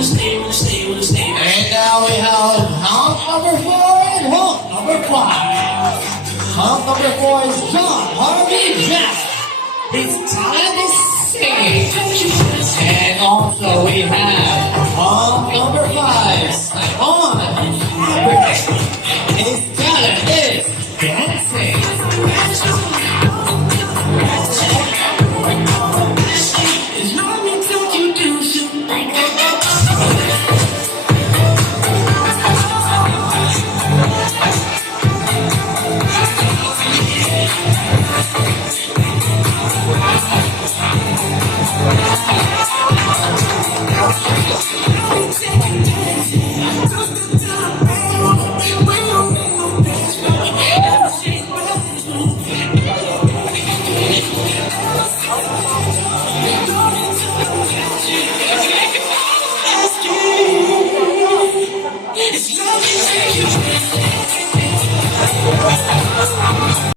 And now we have hump number 4 and hump number 5. Hump number 4 is John Harvey Jack. His talent is singing. And also we have hump number 5, Simon Albert. His talent is dancing. It's love.